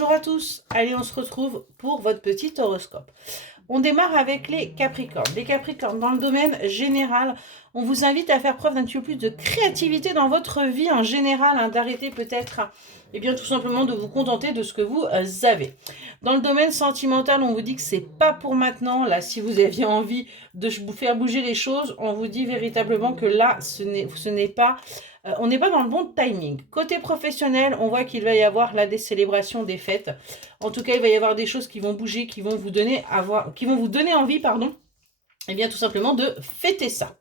Bonjour à tous, allez on se retrouve pour votre petit horoscope. On démarre avec les Capricornes. Les Capricornes, dans le domaine général, on vous invite à faire preuve d'un petit peu plus de créativité dans votre vie en général, d'arrêter peut-être, tout simplement de vous contenter de ce que vous avez. Dans le domaine sentimental, on vous dit que c'est pas pour maintenant. Là, si vous aviez envie de vous faire bouger les choses, on vous dit véritablement que là, ce n'est pas on n'est pas dans le bon timing. Côté professionnel, on voit qu'il va y avoir là des célébrations, des fêtes. En tout cas, il va y avoir des choses qui vont bouger, qui vont vous donner envie, tout simplement de fêter ça.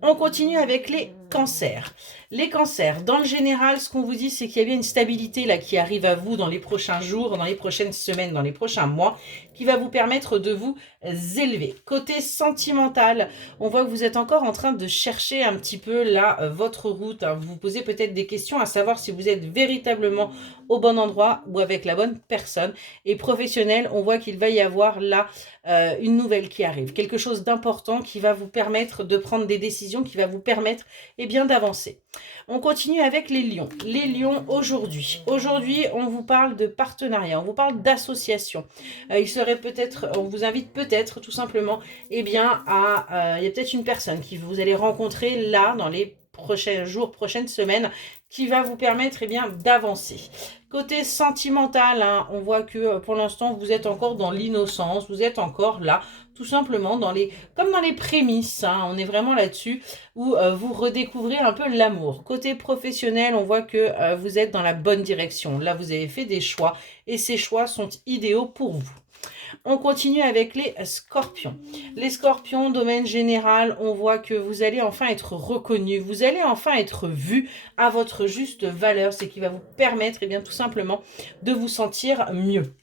On continue avec les cancers. Les cancers, dans le général, ce qu'on vous dit, c'est qu'il y a bien une stabilité là qui arrive à vous dans les prochains jours, dans les prochaines semaines, dans les prochains mois, qui va vous permettre de vous élever. Côté sentimental, on voit que vous êtes encore en train de chercher un petit peu là votre route. Vous vous posez peut-être des questions à savoir si vous êtes véritablement au bon endroit ou avec la bonne personne. Et professionnel, on voit qu'il va y avoir là une nouvelle qui arrive, quelque chose d'important qui va vous permettre de prendre des décisions, qui va vous permettre d'avancer. On continue avec les lions. Les lions aujourd'hui. Aujourd'hui, on vous parle de partenariat, on vous parle d'association. On vous invite peut-être tout simplement, il y a peut-être une personne qui vous allez rencontrer là dans les prochains jours, prochaines semaines, qui va vous permettre d'avancer. Côté sentimental, on voit que pour l'instant, vous êtes encore dans l'innocence, vous êtes encore là, tout simplement, comme dans les prémices, on est vraiment là-dessus, où vous redécouvrez un peu l'amour. Côté professionnel, on voit que vous êtes dans la bonne direction. Là, vous avez fait des choix, et ces choix sont idéaux pour vous. On continue avec les scorpions. Les scorpions, domaine général, on voit que vous allez enfin être reconnus, vous allez enfin être vus à votre juste valeur, ce qui va vous permettre tout simplement de vous sentir mieux.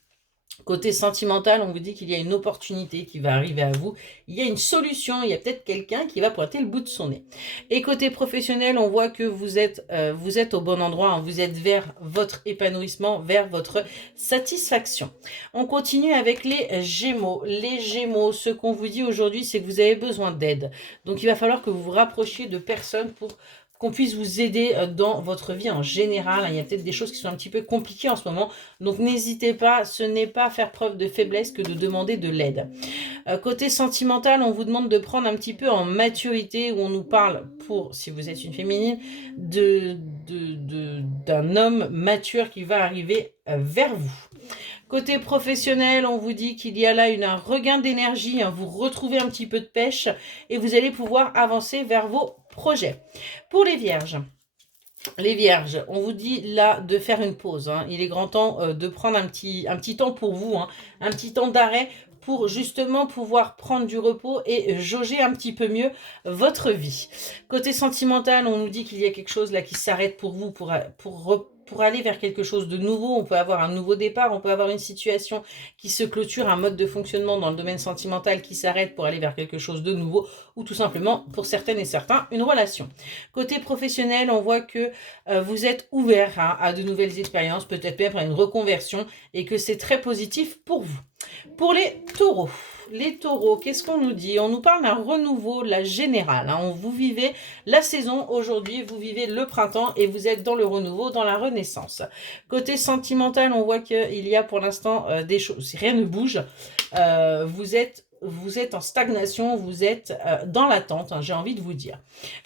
Côté sentimental, on vous dit qu'il y a une opportunité qui va arriver à vous. Il y a une solution, il y a peut-être quelqu'un qui va pointer le bout de son nez. Et côté professionnel, on voit que vous êtes au bon endroit. Vous êtes vers votre épanouissement, vers votre satisfaction. On continue avec les Gémeaux. Les Gémeaux, ce qu'on vous dit aujourd'hui, c'est que vous avez besoin d'aide. Donc, il va falloir que vous vous rapprochiez de personnes pour qu'on puisse vous aider dans votre vie en général. Il y a peut-être des choses qui sont un petit peu compliquées en ce moment. Donc n'hésitez pas, ce n'est pas faire preuve de faiblesse que de demander de l'aide. Côté sentimental, on vous demande de prendre un petit peu en maturité, où on nous parle, si vous êtes une féminine, d'un homme mature qui va arriver vers vous. Côté professionnel, on vous dit qu'il y a là un regain d'énergie, vous retrouvez un petit peu de pêche et vous allez pouvoir avancer vers vos projets. Pour les vierges, on vous dit là de faire une pause. Il est grand temps de prendre un petit temps pour vous, un petit temps d'arrêt pour justement pouvoir prendre du repos et jauger un petit peu mieux votre vie. Côté sentimental, on nous dit qu'il y a quelque chose là qui s'arrête pour vous, pour aller vers quelque chose de nouveau. On peut avoir un nouveau départ, on peut avoir une situation qui se clôture, un mode de fonctionnement dans le domaine sentimental qui s'arrête pour aller vers quelque chose de nouveau, ou tout simplement, pour certaines et certains, une relation. Côté professionnel, on voit que vous êtes ouvert à de nouvelles expériences, peut-être même à une reconversion, et que c'est très positif pour vous. Pour les taureaux, qu'est-ce qu'on nous dit? On nous parle d'un renouveau, la générale. Vous vivez la saison aujourd'hui, vous vivez le printemps et vous êtes dans le renouveau, dans la renaissance. Côté sentimental, on voit qu'il y a pour l'instant des choses, rien ne bouge. Vous êtes en stagnation, vous êtes dans l'attente, j'ai envie de vous dire.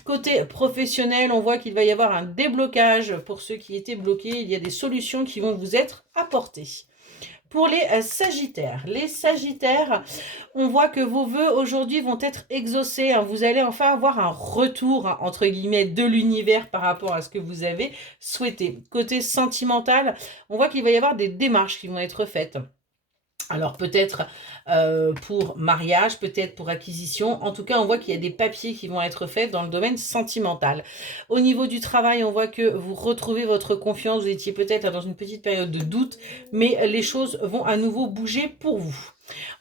Côté professionnel, on voit qu'il va y avoir un déblocage pour ceux qui étaient bloqués. Il y a des solutions qui vont vous être apportées. Pour les Sagittaires, on voit que vos vœux aujourd'hui vont être exaucés. Vous allez enfin avoir un retour, entre guillemets, de l'univers par rapport à ce que vous avez souhaité. Côté sentimental, on voit qu'il va y avoir des démarches qui vont être faites. Alors peut-être pour mariage, peut-être pour acquisition. En tout cas, on voit qu'il y a des papiers qui vont être faits dans le domaine sentimental. Au niveau du travail, on voit que vous retrouvez votre confiance. Vous étiez peut-être dans une petite période de doute, mais les choses vont à nouveau bouger pour vous.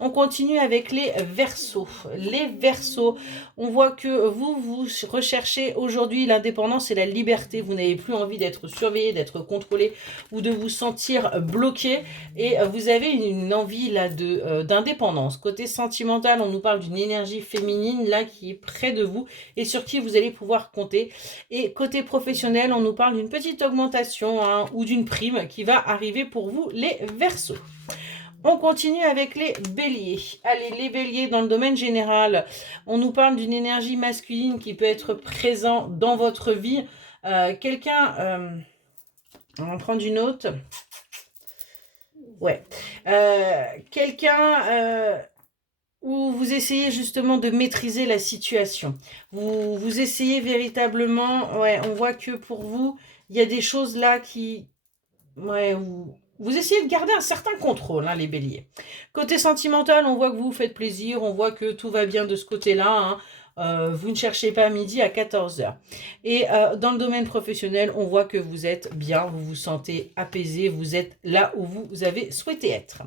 On continue avec les Verseaux. Les Verseaux, on voit que vous recherchez aujourd'hui l'indépendance et la liberté. Vous n'avez plus envie d'être surveillé, d'être contrôlé ou de vous sentir bloqué. Et vous avez une envie là d'indépendance. Côté sentimental, on nous parle d'une énergie féminine là qui est près de vous et sur qui vous allez pouvoir compter. Et côté professionnel, on nous parle d'une petite augmentation ou d'une prime qui va arriver pour vous les Verseaux. On continue avec les béliers. Allez, les béliers, dans le domaine général, on nous parle d'une énergie masculine qui peut être présente dans votre vie. Quelqu'un, on va en prendre une autre. Ouais. Quelqu'un où vous essayez justement de maîtriser la situation. Vous essayez véritablement, ouais, on voit que pour vous, il y a des choses là qui... Ouais, vous essayez de garder un certain contrôle, hein, les béliers. Côté sentimental, on voit que vous vous faites plaisir, on voit que tout va bien de ce côté-là. Hein. Vous ne cherchez pas à midi à 14 h. Et dans le domaine professionnel, on voit que vous êtes bien, vous vous sentez apaisé, vous êtes là où vous avez souhaité être.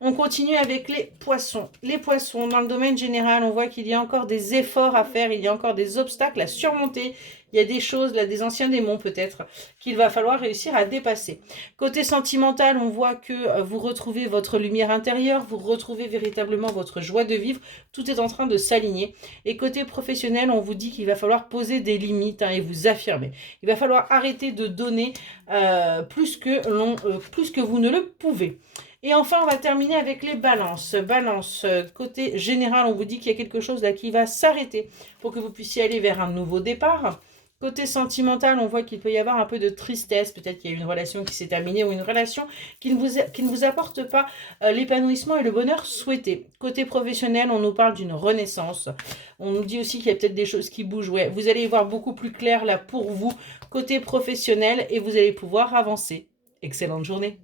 On continue avec les poissons. Les poissons, dans le domaine général, on voit qu'il y a encore des efforts à faire, il y a encore des obstacles à surmonter. Il y a des choses, là, des anciens démons peut-être, qu'il va falloir réussir à dépasser. Côté sentimental, on voit que vous retrouvez votre lumière intérieure, vous retrouvez véritablement votre joie de vivre. Tout est en train de s'aligner. Et côté professionnel, on vous dit qu'il va falloir poser des limites et vous affirmer. Il va falloir arrêter de donner plus que vous ne le pouvez. Et enfin, on va terminer avec les balances. Balance, côté général, on vous dit qu'il y a quelque chose là qui va s'arrêter pour que vous puissiez aller vers un nouveau départ. Côté sentimental, on voit qu'il peut y avoir un peu de tristesse. Peut-être qu'il y a une relation qui s'est terminée ou une relation qui ne vous apporte pas l'épanouissement et le bonheur souhaité. Côté professionnel, on nous parle d'une renaissance. On nous dit aussi qu'il y a peut-être des choses qui bougent. Ouais, vous allez y voir beaucoup plus clair là pour vous, côté professionnel, et vous allez pouvoir avancer. Excellente journée.